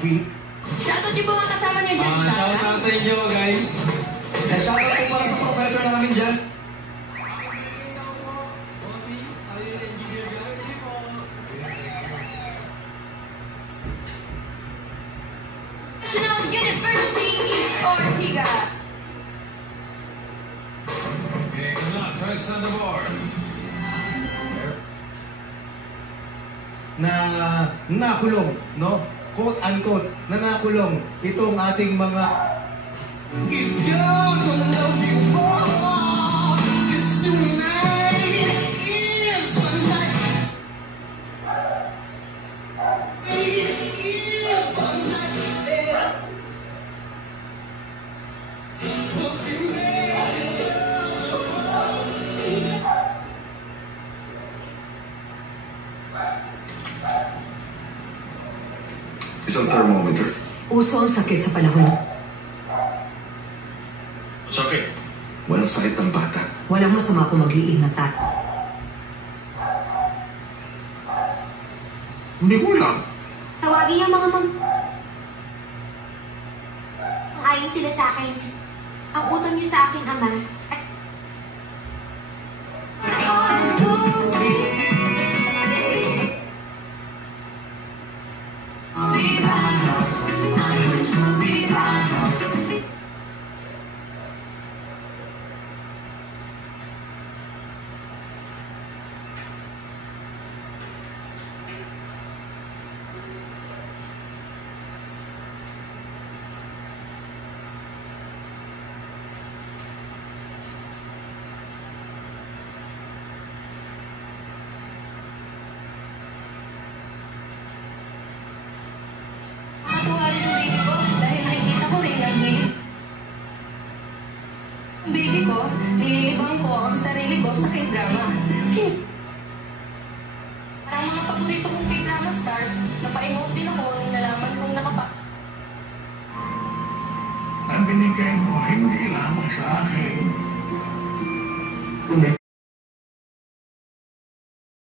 feet. Shoutout niyo po mga kasama niyo dyan. Shoutout sa inyo, guys. And shoutout po para sa professor namin dyan. National University East Ortiga. Okay, good luck. Tries on the board. Na nakulong, no? Quote-unquote, na nakulong itong ating mga... It's gonna love you more. This tonight is the night. It is the night. Isang thermometer. Uso ang sakit sa panahon. Sakit? Walang sakit ng bata. Walang masama kung mag-iingat at. Hindi ko alam. Tawagin yung mga Ayon sila sa akin. Ang utang niyo sa aking ama at Baby ko, nililibang ko ang sarili ko sa K-drama. Parang mga paborito kong K-drama stars, napa-emote din ako nung nalaman kong Ang binigay mo, hindi lamang sa akin, kundi